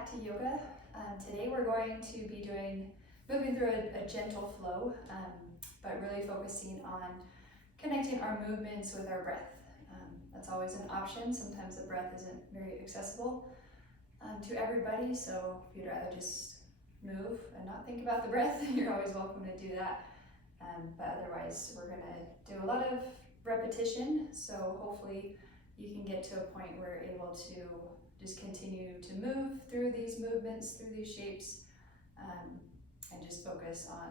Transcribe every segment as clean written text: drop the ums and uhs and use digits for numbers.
back to yoga. Today we're going to be moving through a gentle flow, but really focusing on connecting our movements with our breath. That's always an option. Sometimes the breath isn't very accessible to everybody, so if you'd rather just move and not think about the breath, you're always welcome to do that. But otherwise, we're going to do a lot of repetition, so hopefully you can get to a point where you're able to just continue to move through these movements, through these shapes, and just focus on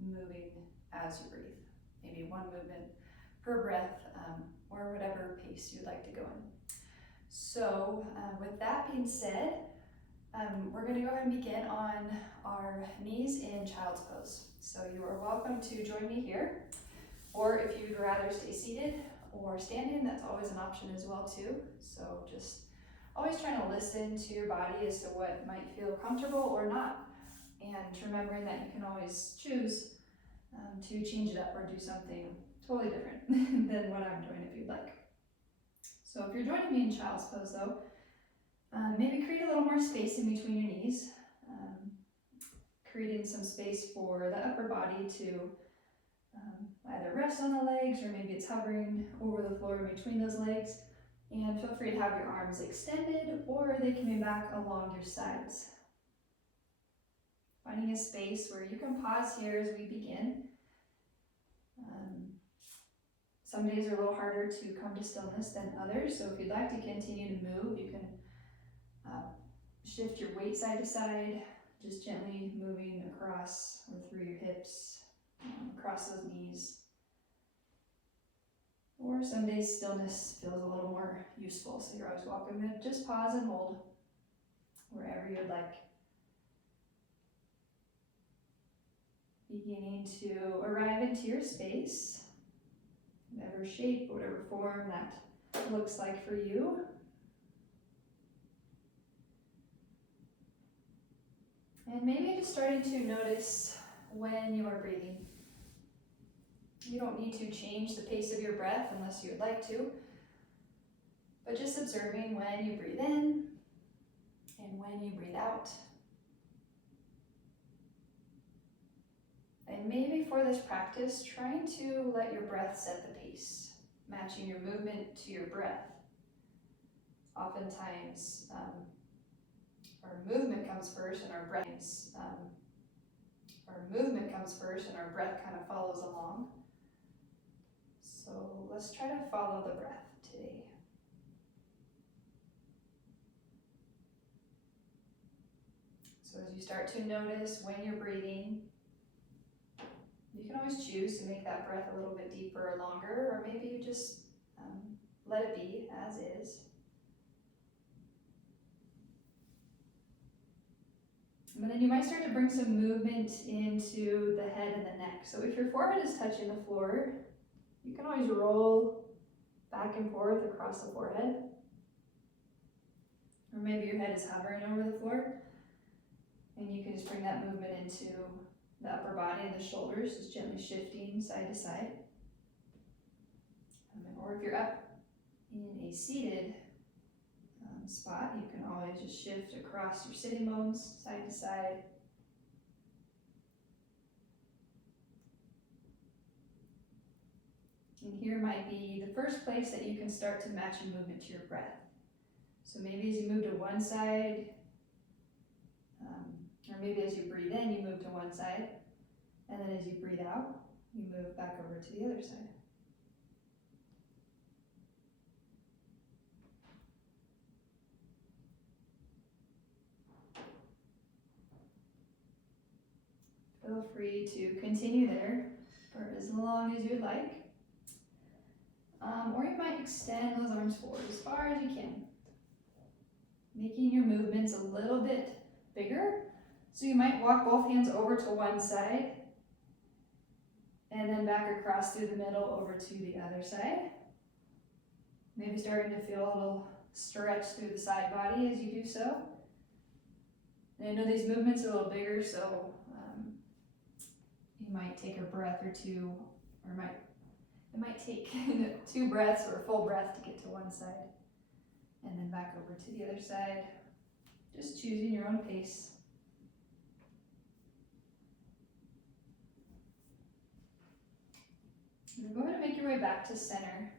moving as you breathe. Maybe one movement per breath, or whatever pace you'd like to go in. So with that being said, we're going to go ahead and begin on our knees in child's pose. So you are welcome to join me here, or if you'd rather stay seated or standing, that's always an option as well too. So just always trying to listen to your body as to what might feel comfortable or not, and remembering that you can always choose to change it up or do something totally different than what I'm doing if you'd like. So if you're joining me in child's pose though, maybe create a little more space in between your knees, creating some space for the upper body to either rest on the legs, or maybe it's hovering over the floor in between those legs. And feel free to have your arms extended, or they can be back along your sides. Finding a space where you can pause here as we begin. Some days are a little harder to come to stillness than others, so if you'd like to continue to move, you can shift your weight side to side, just gently moving across or through your hips, across those knees. Or some days stillness feels a little more useful, so you're always welcome to just pause and hold wherever you'd like. Beginning to arrive into your space, whatever shape, whatever form that looks like for you. And maybe just starting to notice when you are breathing. You don't need to change the pace of your breath unless you would like to, but just observing when you breathe in and when you breathe out. And maybe for this practice, trying to let your breath set the pace, matching your movement to your breath. Oftentimes, our movement comes first and our breath kind of follows along. So let's try to follow the breath today. So as you start to notice when you're breathing, you can always choose to make that breath a little bit deeper or longer, or maybe you just let it be as is. And then you might start to bring some movement into the head and the neck. So if your forehead is touching the floor, you can always roll back and forth across the forehead. Or maybe your head is hovering over the floor, and you can just bring that movement into the upper body and the shoulders, just gently shifting side to side. Or if you're up in a seated spot, you can always just shift across your sitting bones, side to side. And here might be the first place that you can start to match your movement to your breath. So maybe as you move to one side, or maybe as you breathe in, you move to one side, and then as you breathe out, you move back over to the other side. Feel free to continue there for as long as you'd like. Or you might extend those arms forward as far as you can, making your movements a little bit bigger. So you might walk both hands over to one side, and then back across through the middle over to the other side. Maybe starting to feel a little stretch through the side body as you do so. And I know these movements are a little bigger, so you might take a breath or two, or it might take 2 breaths or a full breath to get to one side, and then back over to the other side. just choosing your own pace. You're going to make your way back to center.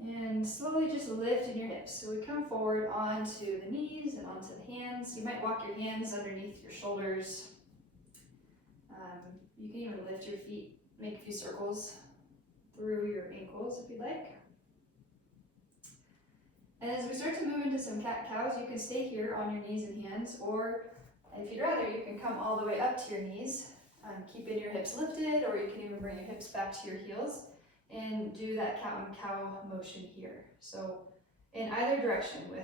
And slowly just lift in your hips. So we come forward onto the knees and onto the hands. You might walk your hands underneath your shoulders. You can even lift your feet, make a few circles through your ankles if you'd like. And as we start to move into some cat-cows, you can stay here on your knees and hands, or if you'd rather, you can come all the way up to your knees, keeping your hips lifted, or you can even bring your hips back to your heels and do that cat and cow motion here. So in either direction, with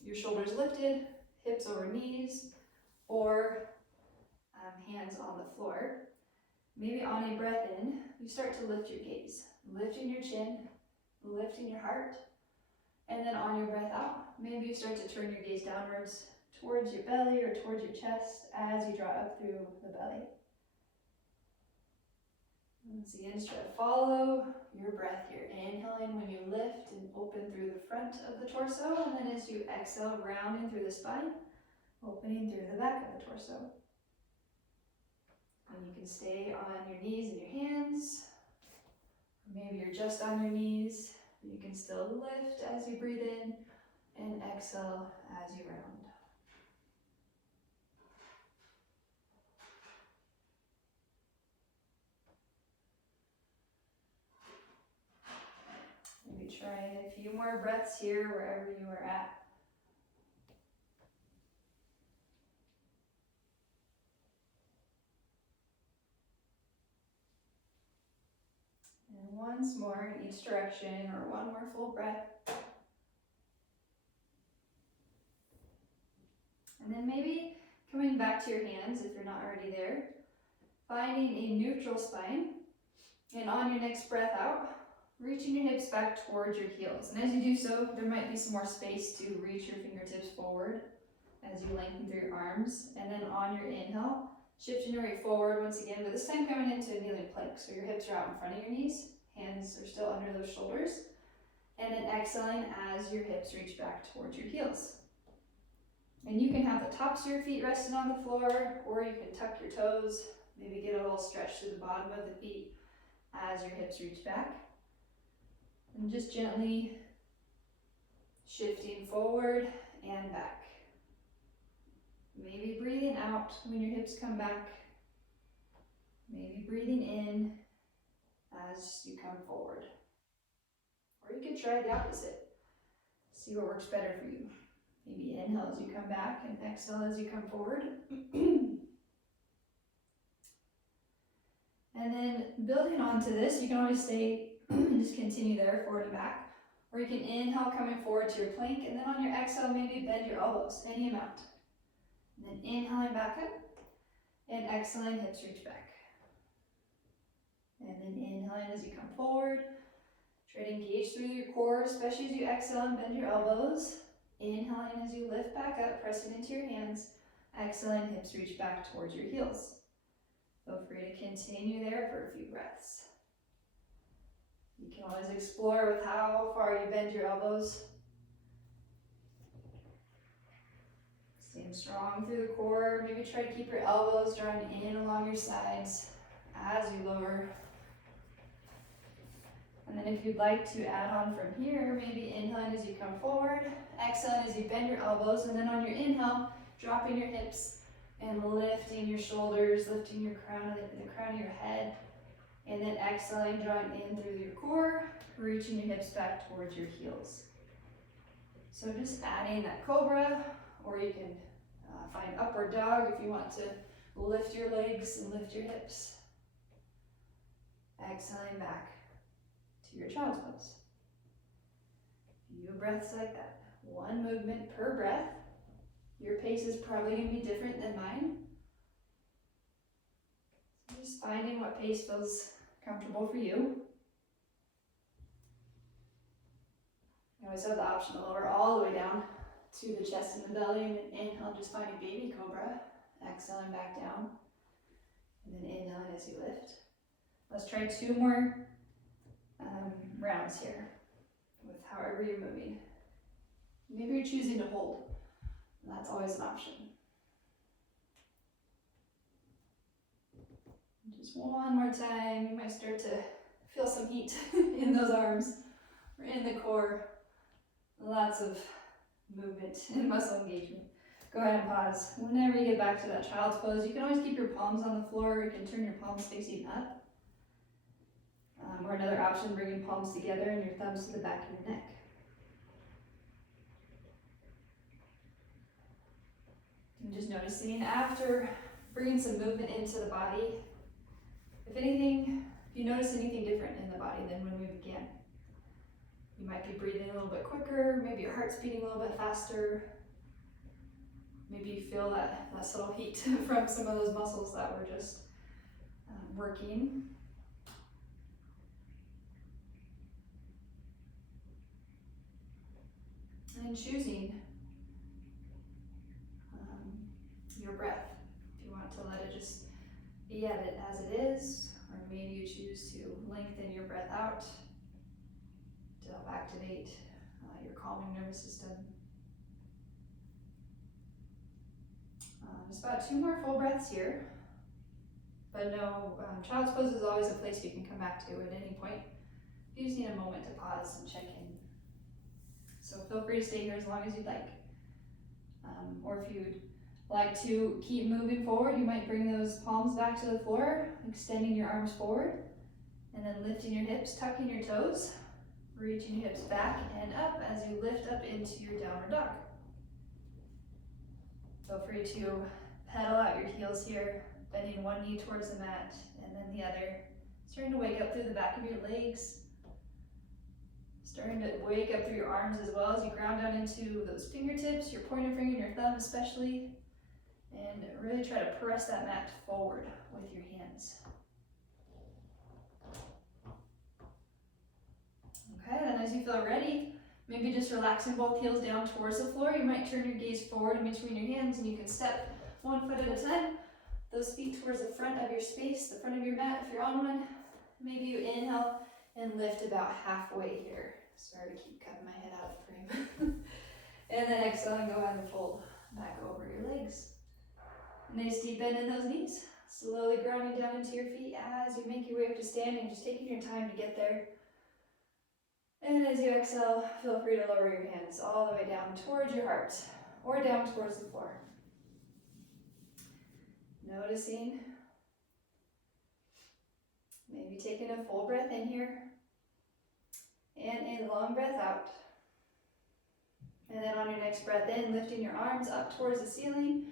your shoulders lifted, hips over knees, or hands on the floor. Maybe on a breath in, you start to lift your gaze, lifting your chin, lifting your heart, and then on your breath out, maybe you start to turn your gaze downwards towards your belly or towards your chest as you draw up through the belly. Once again, just try to follow your breath here. Inhaling when you lift and open through the front of the torso, and then as you exhale, rounding through the spine, opening through the back of the torso. And you can stay on your knees and your hands. Maybe you're just on your knees. You can still lift as you breathe in and exhale as you round. Maybe try a few more breaths here wherever you are at. And once more in each direction, or one more full breath. And then maybe coming back to your hands if you're not already there, finding a neutral spine, and on your next breath out, reaching your hips back towards your heels. And as you do so, there might be some more space to reach your fingertips forward as you lengthen through your arms. And then on your inhale, shifting your weight forward once again, but this time coming into a kneeling plank. So your hips are out in front of your knees, hands are still under those shoulders. And then exhaling as your hips reach back towards your heels. And you can have the tops of your feet resting on the floor, or you can tuck your toes, maybe get a little stretch through the bottom of the feet as your hips reach back. And just gently shifting forward and back. Maybe breathing out when your hips come back. Maybe breathing in as you come forward. Or you could try the opposite. See what works better for you. Maybe inhale as you come back and exhale as you come forward. And then building onto this, you can always stay, just continue there, forward and back. Or you can inhale coming forward to your plank, and then on your exhale, maybe bend your elbows, any amount. And then inhaling back up, and exhaling, hips reach back. And then inhaling as you come forward. Try to engage through your core, especially as you exhale and bend your elbows. Inhaling as you lift back up, pressing into your hands. Exhaling, hips reach back towards your heels. Feel free to continue there for a few breaths. You can always explore with how far you bend your elbows. Staying strong through the core. Maybe try to keep your elbows drawn in along your sides as you lower. And then if you'd like to add on from here, maybe inhaling as you come forward, exhaling as you bend your elbows, and then on your inhale, dropping your hips and lifting your shoulders, lifting your crown, the crown of your head, and then exhaling, drawing in through your core, reaching your hips back towards your heels. So just adding that cobra, or you can find upward dog if you want to lift your legs and lift your hips. Exhaling back to your child's pose. Few breaths like that. One movement per breath. Your pace is probably going to be different than mine. So just finding what pace feels comfortable for you. You always have the option to lower all the way down to the chest and the belly, and then inhale, just finding baby cobra. Exhaling back down, and then inhaling as you lift. Let's try 2 more rounds here with however you're moving. Maybe you're choosing to hold. That's always an option. Just one more time. You might start to feel some heat in those arms or in the core. Lots of movement and muscle engagement. Go ahead and pause. Whenever you get back to that child's pose, you can always keep your palms on the floor, or you can turn your palms facing up. Or another option, bringing palms together and your thumbs to the back of your neck. And just noticing after bringing some movement into the body, if you notice anything different in the body than when we began. You might be breathing a little bit quicker, maybe your heart's beating a little bit faster. Maybe you feel that subtle heat from some of those muscles that were just working. And choosing your breath. If you want to let it just be at it as it is, or maybe you choose to lengthen your breath out to help activate your calming nervous system. Just about 2 more full breaths here, but no, child's pose is always a place you can come back to at any point. You just need a moment to pause and check in. So feel free to stay here as long as you'd like. Or if you'd like to keep moving forward, you might bring those palms back to the floor, extending your arms forward, and then lifting your hips, tucking your toes, reaching your hips back and up as you lift up into your downward dog. Feel free to pedal out your heels here, bending one knee towards the mat and then the other. Starting to wake up through the back of your legs. Starting to wake up through your arms as well as you ground down into those fingertips, your pointer finger and your thumb especially. And really try to press that mat forward with your hands. Okay, then as you feel ready, maybe just relaxing both heels down towards the floor. You might turn your gaze forward in between your hands and you can step 1 foot at a time. Those feet towards the front of your space, the front of your mat if you're on one. Maybe you inhale and lift about halfway here. Sorry to keep cutting my head out of the frame. And then exhale and go ahead and fold back over your legs. Nice deep bend in those knees. Slowly grounding down into your feet as you make your way up to standing, just taking your time to get there. And as you exhale, feel free to lower your hands all the way down towards your heart or down towards the floor. Noticing, maybe taking a full breath in here and a long breath out. And then on your next breath in, lifting your arms up towards the ceiling.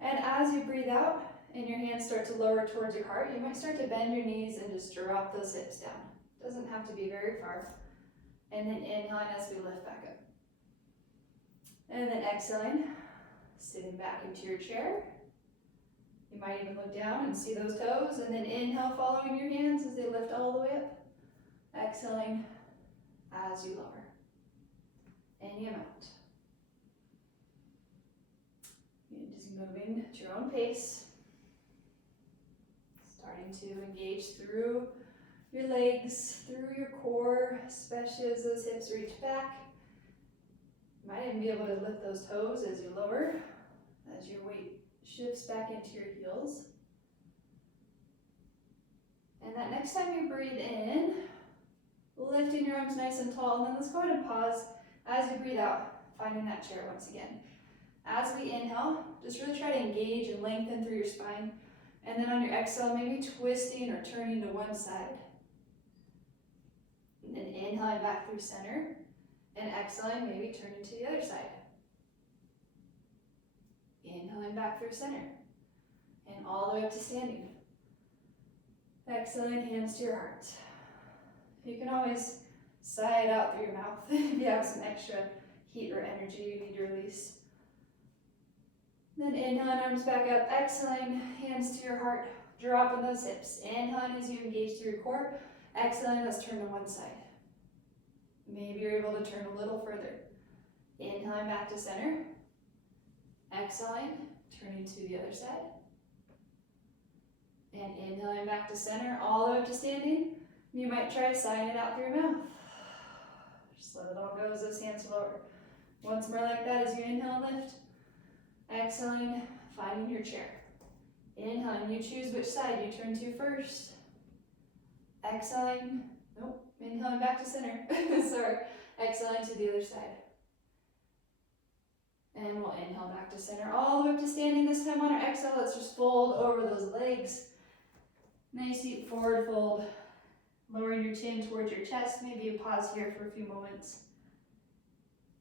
And as you breathe out and your hands start to lower towards your heart, you might start to bend your knees and just drop those hips down. Doesn't have to be very far. And then inhaling as we lift back up. And then exhaling, sitting back into your chair. You might even look down and see those toes, and then inhale, following your hands as they lift all the way up. Exhaling as you lower. Any amount. You're just moving at your own pace. Starting to engage through your legs, through your core, especially as those hips reach back. You might even be able to lift those toes as you lower, as your weight shifts back into your heels. And that next time you breathe in, lifting your arms nice and tall, and then let's go ahead and pause as you breathe out, finding that chair once again. As we inhale, just really try to engage and lengthen through your spine. And then on your exhale, maybe twisting or turning to one side. And then inhaling back through center, and exhaling, maybe turning to the other side. Inhaling back through center, and all the way up to standing. Exhaling, hands to your heart. You can always sigh it out through your mouth if you have some extra heat or energy you need to release. Then inhaling, arms back up, exhaling, hands to your heart, dropping those hips. Inhaling as you engage through your core, exhaling, let's turn to one side. Maybe you're able to turn a little further. Inhaling back to center, exhaling, turning to the other side. And inhaling back to center, all the way up to standing. You might try sighing it out through your mouth. Just let it all go as those hands lower. Once more like that as you inhale and lift. Exhaling, finding your chair. Inhaling, you choose which side you turn to first. Exhaling, nope, inhaling back to center. Sorry, exhaling to the other side. And we'll inhale back to center, all the way up to standing. This time on our exhale, let's just fold over those legs. Nice deep forward fold. Lowering your chin towards your chest. Maybe you pause here for a few moments.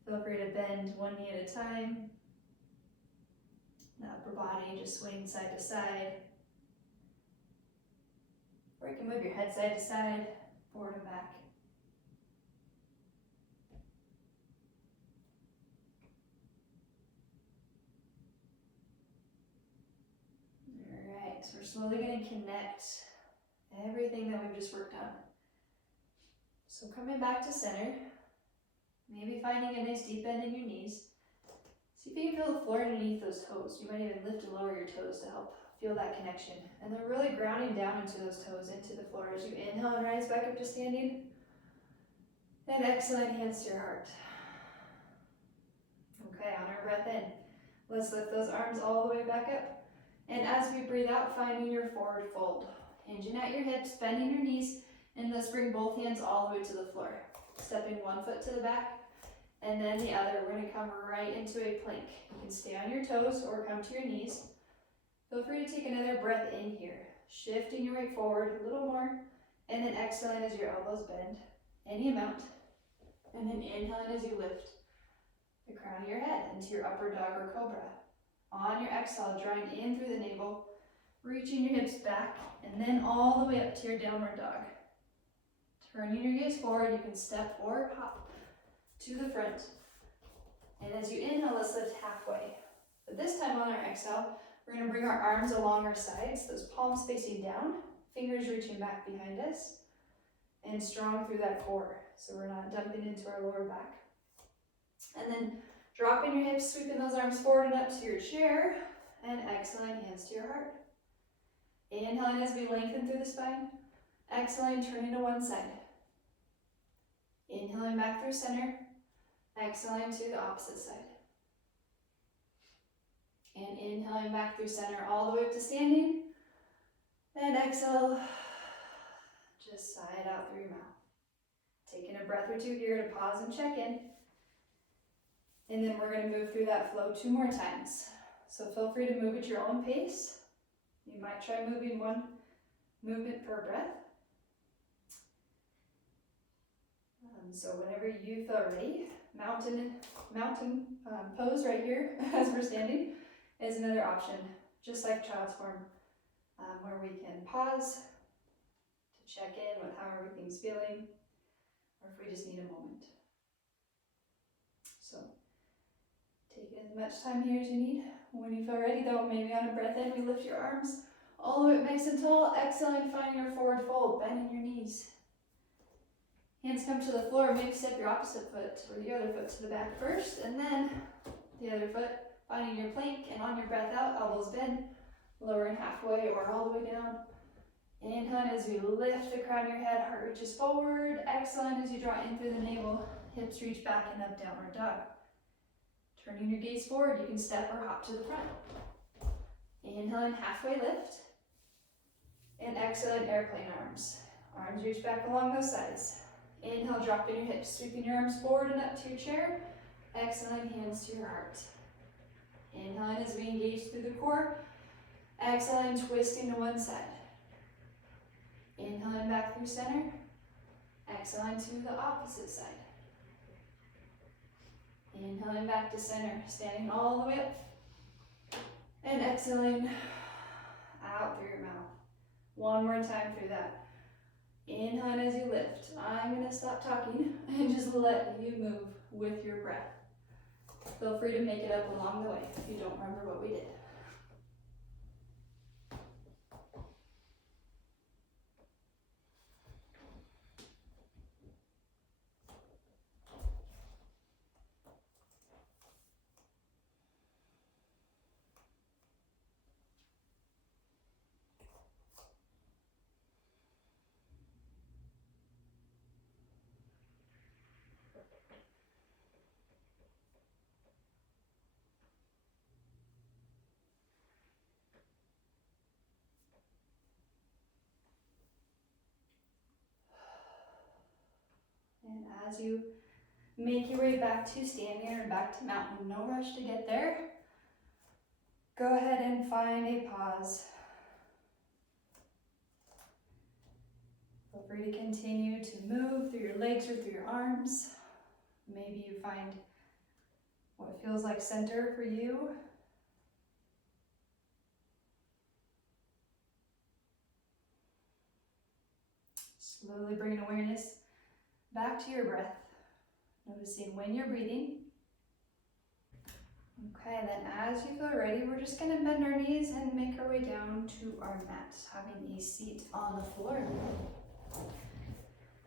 Feel free to bend one knee at a time. The upper body just swing side to side. Or you can move your head side to side, forward and back. Alright, so we're slowly going to connect everything that we've just worked on. So coming back to center, maybe finding a nice deep bend in your knees. See if you can feel the floor underneath those toes. You might even lift and lower your toes to help feel that connection. And then really grounding down into those toes, into the floor as you inhale and rise back up to standing. And exhaling, hands to your heart. Okay, on our breath in, let's lift those arms all the way back up. And as we breathe out, finding your forward fold. Hinging at your hips, bending your knees, and let's bring both hands all the way to the floor. Stepping one foot to the back, and then the other. We're going to come right into a plank. You can stay on your toes or come to your knees. Feel free to take another breath in here. Shifting your weight forward a little more, and then exhaling as your elbows bend, any amount. And then inhaling as you lift the crown of your head into your upper dog or cobra. On your exhale, drawing in through the navel, reaching your hips back, and then all the way up to your downward dog. Turning your gaze forward, you can step or hop to the front. And as you inhale, let's lift halfway. But this time on our exhale, we're going to bring our arms along our sides, those palms facing down, fingers reaching back behind us, and strong through that core. So we're not dumping into our lower back. And then dropping your hips, sweeping those arms forward and up to your chair, and exhaling, hands to your heart. Inhaling as we lengthen through the spine. Exhaling, turning to one side. Inhaling back through center. Exhaling to the opposite side. And inhaling back through center all the way up to standing. And exhale, just sigh it out through your mouth. Taking a breath or two here to pause and check in. And then we're going to move through that flow 2 more times. So feel free to move at your own pace. You might try moving one movement per breath. So whenever you feel ready, mountain pose right here as we're standing is another option, just like child's form, where we can pause to check in with how everything's feeling, or if we just need a moment. So take as much time here as you need. When you feel ready though, maybe on a breath in, we lift your arms all the way up nice and tall, exhaling, finding your forward fold, bending your knees. Hands come to the floor, maybe step your opposite foot or the other foot to the back first, and then the other foot, finding your plank, and on your breath out, elbows bend, lowering halfway or all the way down. Inhale as you lift the crown of your head, heart reaches forward. Exhaling as you draw in through the navel, hips reach back and up, downward dog. Turning your gaze forward, you can step or hop to the front. Inhaling, halfway lift. And exhaling, airplane arms. Arms reach back along those sides. Inhale, dropping your hips, sweeping your arms forward and up to your chair. Exhaling, hands to your heart. Inhaling as we engage through the core. Exhaling, twisting to one side. Inhaling back through center. Exhaling to the opposite side. Inhaling back to center, standing all the way up. And exhaling out through your mouth. One more time through that. Inhaling as you lift. I'm going to stop talking and just let you move with your breath. Feel free to make it up along the way if you don't remember what we did. as you make your way back to standing or back to mountain, no rush to get there. Go ahead and find a pause. Feel free to continue to move through your legs or through your arms. Maybe you find what feels like center for you. Slowly bring awareness back to your breath, noticing when you're breathing. Okay, then as you feel ready, we're just going to bend our knees and make our way down to our mat, having a seat on the floor.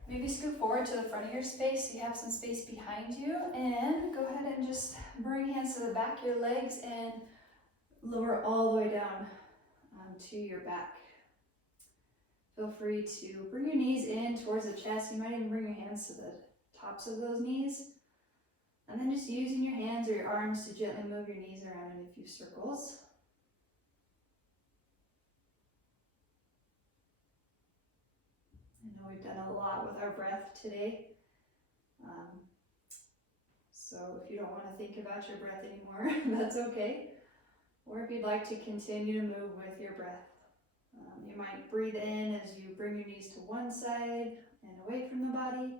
Maybe scoot forward to the front of your space so you have some space behind you, and go ahead and just bring hands to the back of your legs and lower all the way down to your back. Feel free to bring your knees in towards the chest. You might even bring your hands to the tops of those knees. And then just using your hands or your arms to gently move your knees around in a few circles. I know we've done a lot with our breath today. So if you don't want to think about your breath anymore, that's okay. Or if you'd like to continue to move with your breath. You might breathe in as you bring your knees to one side and away from the body.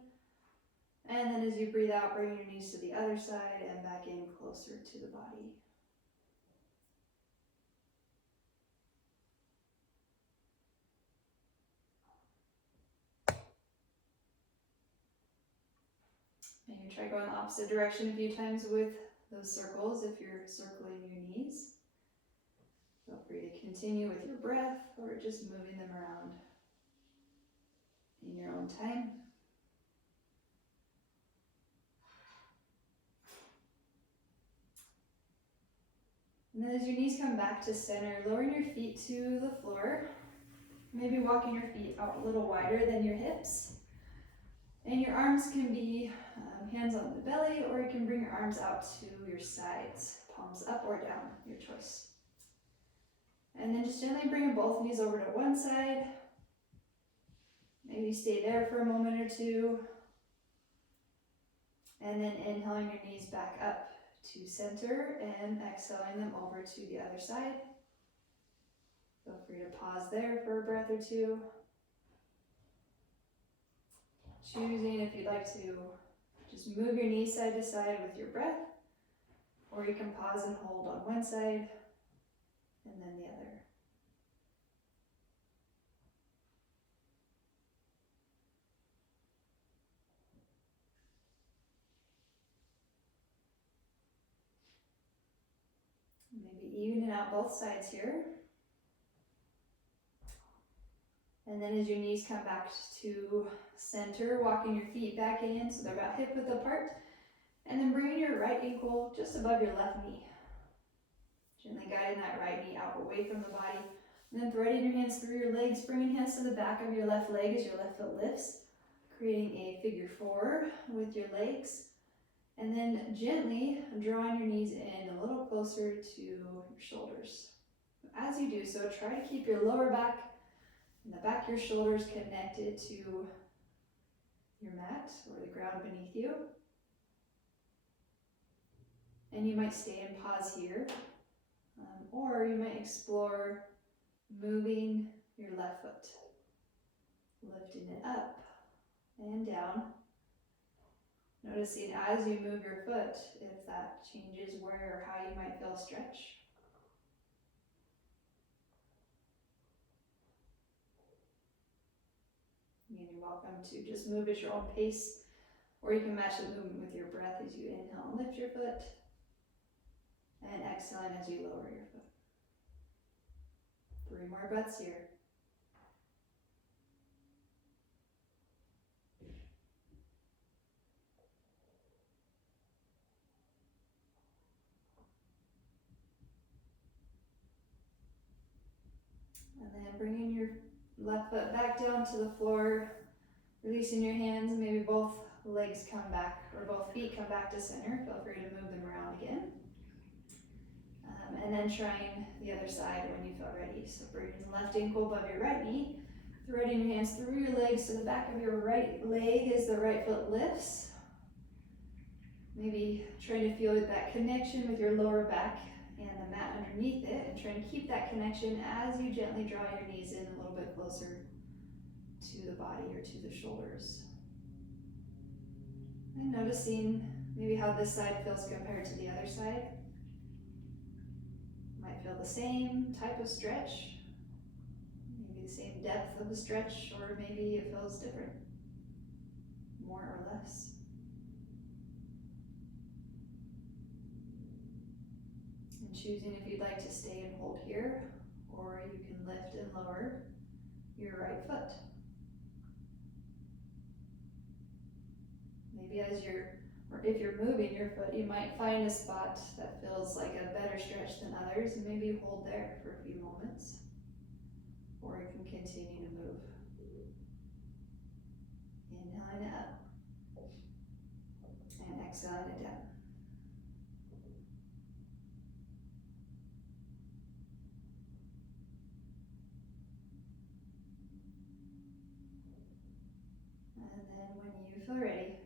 And then as you breathe out, bring your knees to the other side and back in closer to the body. Maybe try going the opposite direction a few times with those circles if you're circling your knees. Feel free to continue with your breath or just moving them around in your own time. And then as your knees come back to center, lowering your feet to the floor. Maybe walking your feet out a little wider than your hips. And your arms can be hands on the belly, or you can bring your arms out to your sides, palms up or down, your choice. And then just gently bring both knees over to one side. Maybe stay there for a moment or two. And then inhaling your knees back up to center and exhaling them over to the other side. Feel free to pause there for a breath or two. Choosing if you'd like to just move your knees side to side with your breath, or you can pause and hold on one side and then the other. Maybe even out both sides here. And then as your knees come back to center, walking your feet back in so they're about hip width apart. And then bringing your right ankle just above your left knee. Gently guiding that right knee out away from the body. And then threading your hands through your legs, bringing hands to the back of your left leg as your left foot lifts. Creating a figure four with your legs. And then gently drawing your knees in a little closer to your shoulders. As you do so, try to keep your lower back and the back of your shoulders connected to your mat or the ground beneath you. And you might stay and pause here, or you might explore moving your left foot, lifting it up and down. Noticing as you move your foot, if that changes where or how you might feel stretch. And you're welcome to just move at your own pace, or you can match the movement with your breath as you inhale and lift your foot, and exhaling as you lower your foot. 3 more breaths here. And then bringing your left foot back down to the floor, releasing your hands, maybe both legs come back, or both feet come back to center. Feel free to move them around again. And then trying the other side when you feel ready. So bringing the left ankle above your right knee, threading your hands through your legs to the back of your right leg as the right foot lifts. Maybe trying to feel that connection with your lower back and the mat underneath it, and trying to keep that connection as you gently draw your knees in a little bit closer to the body or to the shoulders. And noticing maybe how this side feels compared to the other side. Might feel the same type of stretch, maybe the same depth of the stretch, or maybe it feels different, more or less. And choosing if you'd like to stay and hold here, or you can lift and lower your right foot. Maybe if you're moving your foot, you might find a spot that feels like a better stretch than others, and maybe you hold there for a few moments, or you can continue to move. Inhaling it up, and exhaling it down. And then when you feel ready,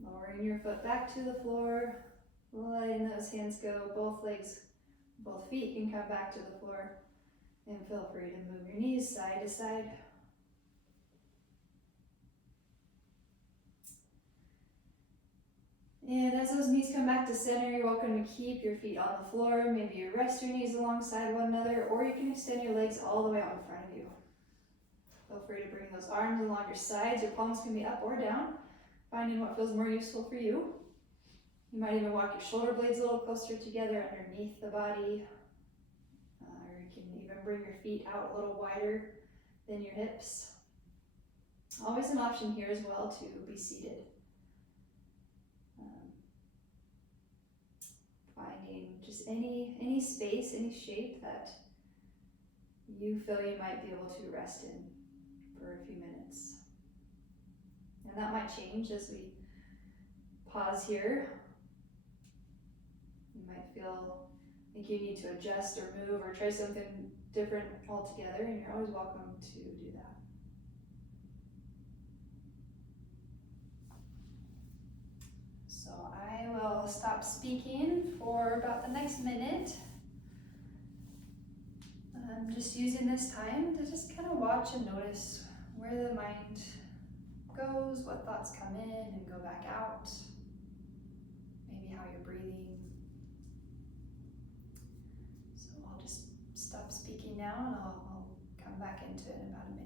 lowering your foot back to the floor, letting those hands go, both feet can come back to the floor, and feel free to move your knees side to side. And as those knees come back to center, you're welcome to keep your feet on the floor. Maybe you rest your knees alongside one another, or you can extend your legs all the way out in front of you. Feel free to bring those arms along your sides. Your palms can be up or down, finding what feels more useful for you. You might even walk your shoulder blades a little closer together underneath the body, or you can even bring your feet out a little wider than your hips. Always an option here as well to be seated. Finding just any space, any shape that you feel you might be able to rest in for a few minutes. And that might change as we pause here. You might feel like you need to adjust or move or try something different altogether, and you're always welcome to do that. So I will stop speaking for about the next minute. I'm just using this time to just kind of watch and notice where the mind goes, what thoughts come in and go back out, maybe how you're breathing. So I'll just stop speaking now, and I'll come back into it in about a minute.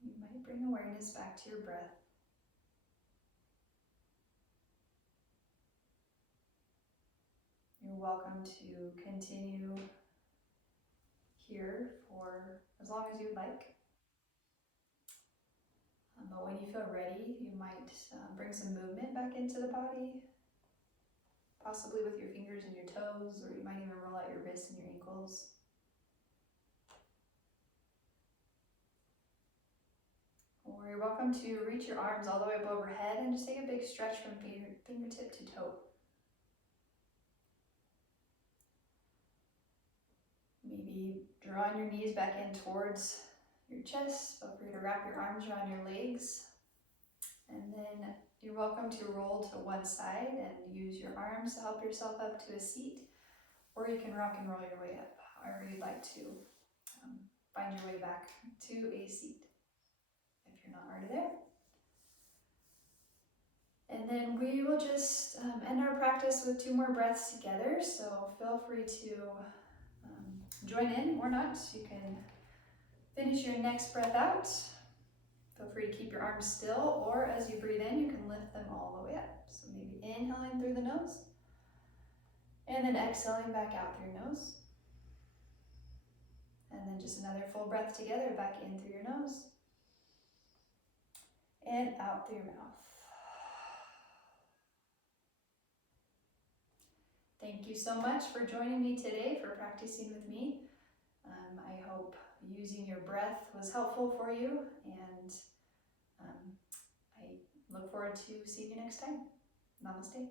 You might bring awareness back to your breath. You're welcome to continue here for as long as you'd like. But when you feel ready, you might bring some movement back into the body, possibly with your fingers and your toes, or you might even roll out your wrists and your ankles. Or you're welcome to reach your arms all the way up overhead and just take a big stretch from fingertip to toe. Maybe drawing your knees back in towards your chest. Feel free to wrap your arms around your legs. And then you're welcome to roll to one side and use your arms to help yourself up to a seat. Or you can rock and roll your way up, however you'd like to find your way back to a seat if you're not already there. And then we will just end our practice with 2 more breaths together. So feel free to join in or not. You can finish your next breath out. Feel free to keep your arms still, or as you breathe in, you can lift them all the way up. So maybe inhaling through the nose, and then exhaling back out through your nose. And then just another full breath together, back in through your nose, and out through your mouth. Thank you so much for joining me today, for practicing with me. I hope using your breath was helpful for you, and I look forward to seeing you next time. Namaste.